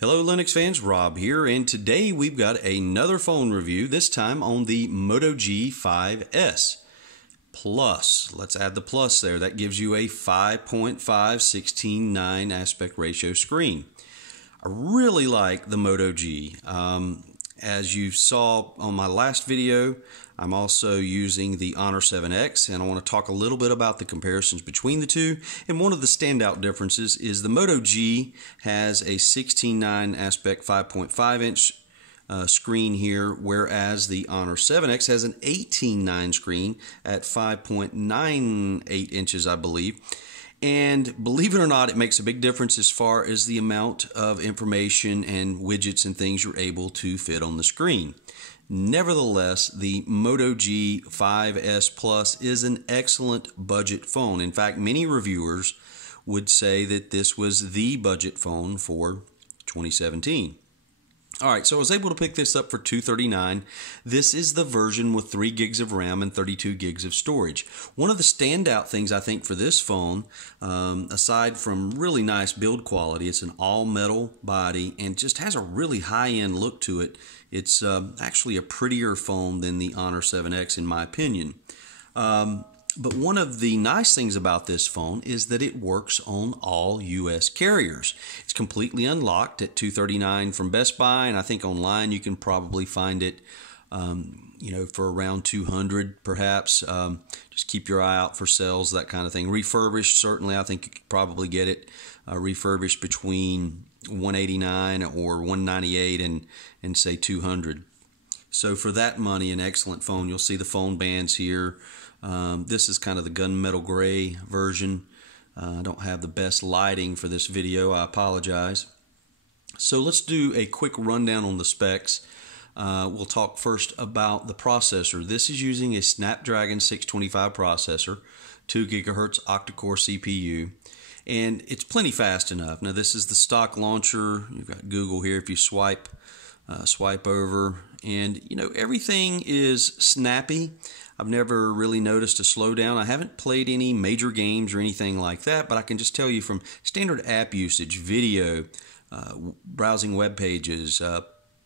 Hello Linux fans, Rob here, and today we've got another phone review, this time on the MotoG 5S Plus. Let's add the plus there. That gives you a 5.5 16:9 aspect ratio screen. I really like the MotoG. As you saw on my last video, I'm also using the Honor 7X, and I want to talk a little bit about the comparisons between the two. And one of the standout differences is the MotoG has a 16:9 aspect 5.5 inch screen here, whereas the Honor 7X has an 18:9 screen at 5.98 inches, I believe. And believe it or not, it makes a big difference as far as the amount of information and widgets and things you're able to fit on the screen. Nevertheless, the MotoG 5S Plus is an excellent budget phone. In fact, many reviewers would say that this was the budget phone for 2017. Alright, so I was able to pick this up for $239. This is the version with 3 gigs of RAM and 32 gigs of storage. One of the standout things I think for this phone, aside from really nice build quality, it's an all-metal body and just has a really high-end look to it. It's actually a prettier phone than the Honor 7X in my opinion. But one of the nice things about this phone is that it works on all U.S. carriers. It's completely unlocked at $239 from Best Buy, and I think online you can probably find it, for around $200 perhaps. Just keep your eye out for sales, that kind of thing. Refurbished, certainly, I think you could probably get it refurbished between $189 or $198 and say $200. So for that money, an excellent phone. You'll see the phone bands here. This is kind of the gunmetal gray version. I don't have the best lighting for this video. I apologize. So let's do a quick rundown on the specs. We'll talk first about the processor. This is using a Snapdragon 625 processor, 2 gigahertz octa-core CPU, and it's plenty fast enough. Now this is the stock launcher. You've got Google here if you swipe over, and everything is snappy. I've never really noticed a slowdown. I haven't played any major games or anything like that, but I can just tell you from standard app usage, video, browsing web pages,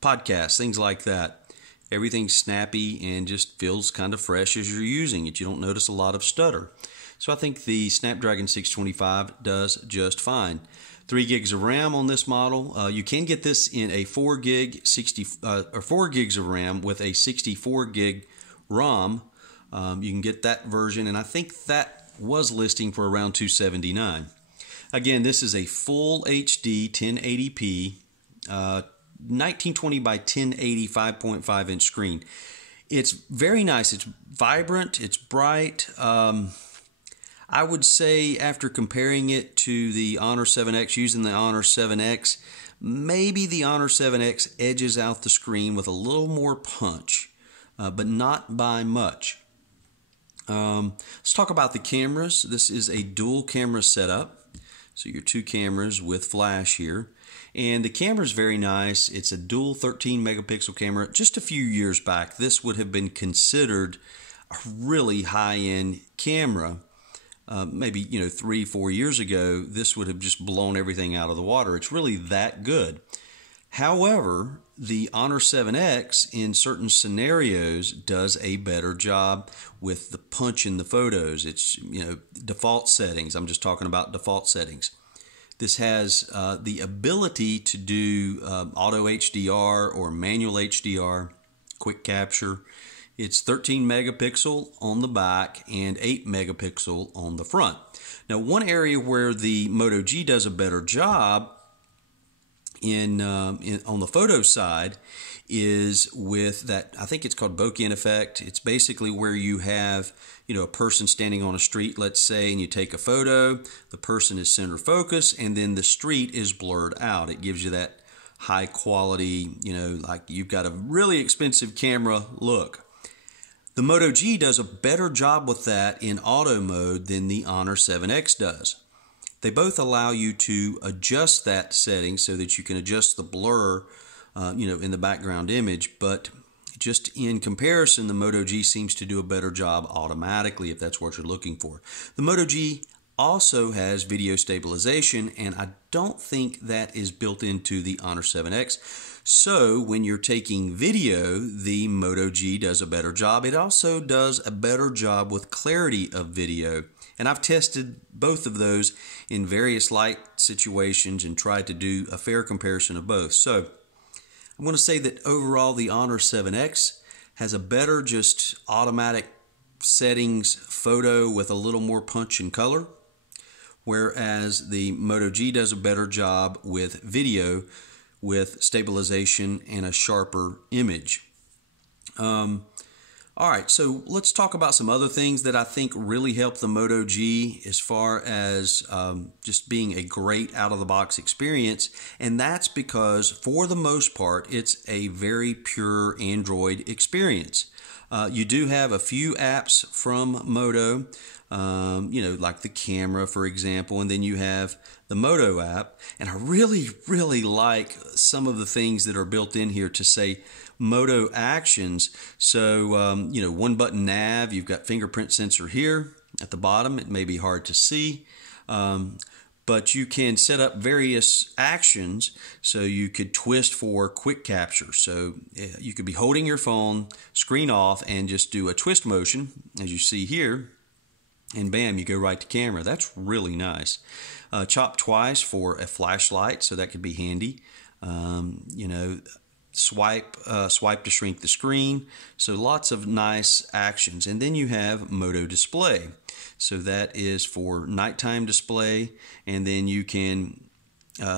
podcasts, things like that, everything's snappy and just feels kind of fresh as you're using it. You don't notice a lot of stutter. So I think the Snapdragon 625 does just fine. 3 gigs of RAM on this model. You can get this in a 4 gigs of RAM with a 64 gig ROM. You can get that version, and I think that was listing for around $279. Again, this is a full HD 1080p 1920 by 1080 5.5 inch screen. It's very nice. It's vibrant. It's bright. I would say after comparing it to the Honor 7X, using the Honor 7X, maybe the Honor 7X edges out the screen with a little more punch, but not by much. Let's talk about the cameras. This is a dual camera setup. So your 2 cameras with flash here. And the camera is very nice. It's a dual 13 megapixel camera. Just a few years back, this would have been considered a really high-end camera. Maybe 3-4 years ago, this would have just blown everything out of the water. It's really that good. However, the Honor 7X in certain scenarios does a better job with the punch in the photos. It's default settings. I'm just talking about default settings. This has the ability to do auto HDR or manual HDR, quick capture. It's 13 megapixel on the back and 8 megapixel on the front. Now, one area where the MotoG does a better job on the photo side is with that, I think it's called bokeh effect. It's basically where you have a person standing on a street, let's say, and you take a photo, the person is center focus, and then the street is blurred out. It gives you that high quality, like you've got a really expensive camera look. The MotoG does a better job with that in auto mode than the Honor 7X does. They both allow you to adjust that setting so that you can adjust the blur, in the background image, but just in comparison, the MotoG seems to do a better job automatically if that's what you're looking for. The MotoG also has video stabilization, and I don't think that is built into the Honor 7X. So when you're taking video, the MotoG does a better job. It also does a better job with clarity of video. And I've tested both of those in various light situations and tried to do a fair comparison of both. So I'm going to say that overall the Honor 7X has a better just automatic settings photo with a little more punch and color, whereas the MotoG does a better job with video with stabilization and a sharper image. All right, so let's talk about some other things that I think really help the MotoG as far as just being a great out-of-the-box experience, and that's because for the most part it's a very pure Android experience. You do have a few apps from Moto, like the camera, for example, and then you have the Moto app. And I really like some of the things that are built in here to say Moto actions. So, one button nav, you've got fingerprint sensor here at the bottom. It may be hard to see, but you can set up various actions. So you could twist for quick capture. So you could be holding your phone, screen off, and just do a twist motion, as you see here, and bam, you go right to camera. That's really nice. Chop twice for a flashlight, so that could be handy. Swipe to shrink the screen. So lots of nice actions. And then you have Moto Display. So that is for nighttime display, and then you can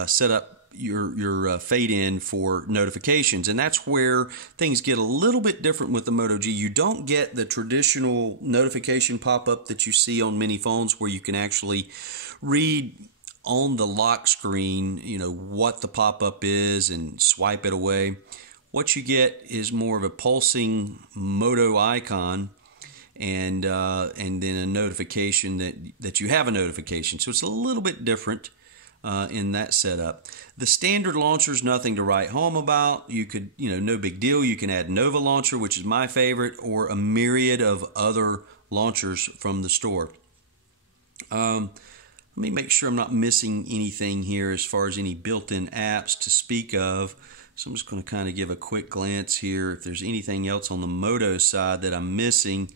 set up your fade in for notifications, and that's where things get a little bit different with the MotoG. You don't get the traditional notification pop-up that you see on many phones where you can actually read on the lock screen, what the pop-up is and swipe it away. What you get is more of a pulsing Moto icon, and then a notification that you have a notification. So it's a little bit different in that setup. The standard launcher is nothing to write home about. You could, no big deal. You can add Nova Launcher, which is my favorite, or a myriad of other launchers from the store. Let me make sure I'm not missing anything here as far as any built-in apps to speak of. So I'm just going to kind of give a quick glance here if there's anything else on the Moto side that I'm missing,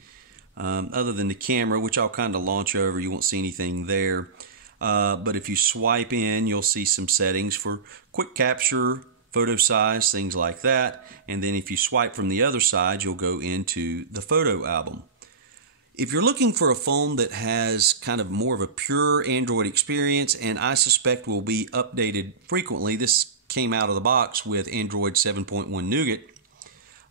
other than the camera, which I'll kind of launch over. You won't see anything there. But if you swipe in, you'll see some settings for quick capture, photo size, things like that. And then if you swipe from the other side, you'll go into the photo album. If you're looking for a phone that has kind of more of a pure Android experience, and I suspect will be updated frequently, this came out of the box with Android 7.1 Nougat.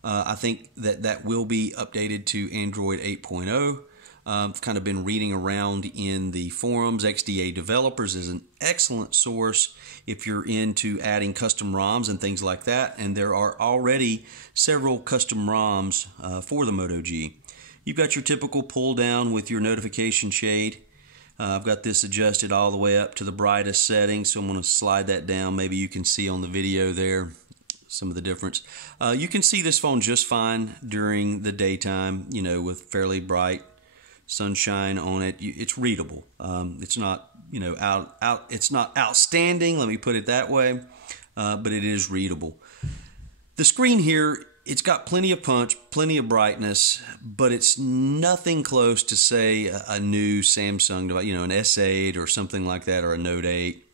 I think that will be updated to Android 8.0. I've kind of been reading around in the forums. XDA Developers is an excellent source if you're into adding custom ROMs and things like that, and there are already several custom ROMs for the MotoG. You've got your typical pull down with your notification shade. I've got this adjusted all the way up to the brightest setting, so I'm going to slide that down. Maybe you can see on the video there some of the difference. You can see this phone just fine during the daytime, with fairly bright sunshine on it. It's readable. It's not, it's not outstanding, let me put it that way, but it is readable. The screen here, it's got plenty of punch, plenty of brightness, but it's nothing close to, say, a new Samsung device, an S8 or something like that, or a Note 8.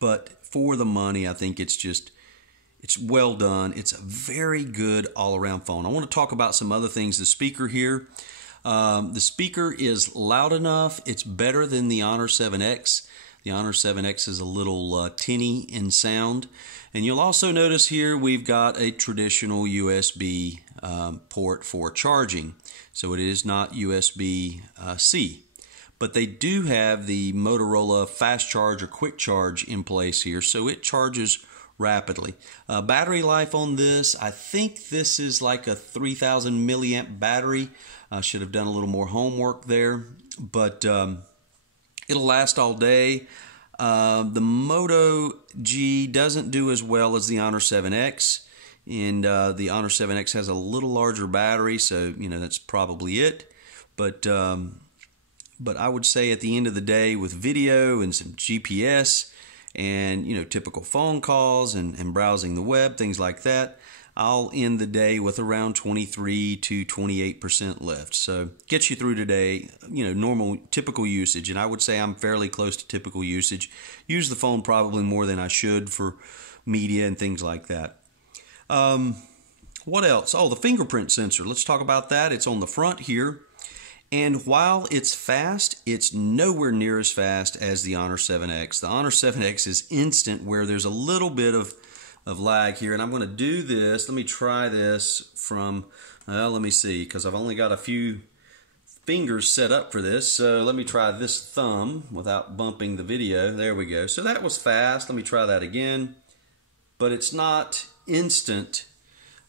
But for the money, I think it's well done. It's a very good all-around phone. I want to talk about some other things. The speaker here. The speaker is loud enough. It's better than the Honor 7X. The Honor 7X is a little tinny in sound. And you'll also notice here we've got a traditional USB port for charging. So it is not USB-C. But they do have the Motorola Fast Charge or Quick Charge in place here, so it charges rapidly. Battery life on this, I think this is like a 3,000 milliamp battery. I should have done a little more homework there, but it'll last all day. The MotoG doesn't do as well as the Honor 7X, and the Honor 7X has a little larger battery, so that's probably it. But But I would say at the end of the day, with video and some GPS and, typical phone calls and browsing the web, things like that, I'll end the day with around 23 to 28% left. So gets you through today, normal, typical usage. And I would say I'm fairly close to typical usage. Use the phone probably more than I should for media and things like that. What else? Oh, the fingerprint sensor. Let's talk about that. It's on the front here. And while it's fast, it's nowhere near as fast as the Honor 7X. The Honor 7X is instant, where there's a little bit of lag here. And I'm going to do this. Let me try this from, let me see, because I've only got a few fingers set up for this. So let me try this thumb without bumping the video. There we go. So that was fast. Let me try that again. But it's not instant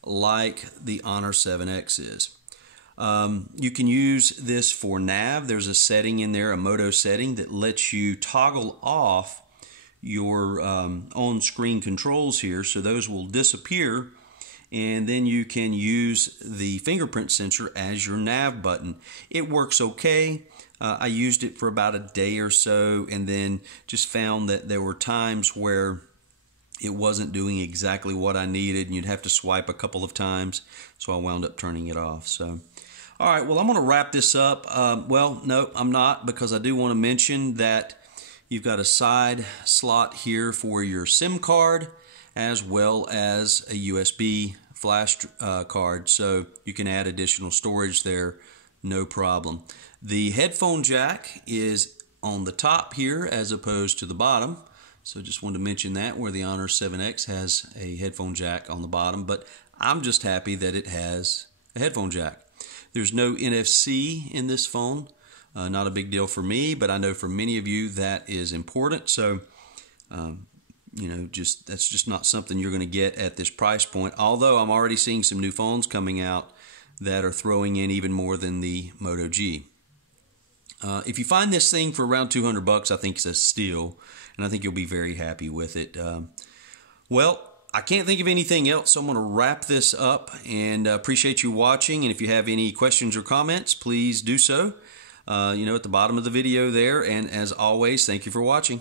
like the Honor 7X is. You can use this for nav. There's a setting in there, a Moto setting, that lets you toggle off your on-screen controls here, so those will disappear, and then you can use the fingerprint sensor as your nav button. It works okay. I used it for about a day or so, and then just found that there were times where it wasn't doing exactly what I needed, and you'd have to swipe a couple of times, so I wound up turning it off. So, all right, well, I'm going to wrap this up. Well, no, I'm not, because I do want to mention that you've got a side slot here for your SIM card, as well as a USB flash card, so you can add additional storage there, no problem. The headphone jack is on the top here as opposed to the bottom. So just wanted to mention that, where the Honor 7X has a headphone jack on the bottom, but I'm just happy that it has a headphone jack. There's no NFC in this phone. Not a big deal for me, but I know for many of you that is important. So, that's just not something you're going to get at this price point. Although I'm already seeing some new phones coming out that are throwing in even more than the MotoG. If you find this thing for around $200, I think it's a steal, and I think you'll be very happy with it. Well, I can't think of anything else, so I'm going to wrap this up, and appreciate you watching. And if you have any questions or comments, please do so. At the bottom of the video there. And as always, thank you for watching.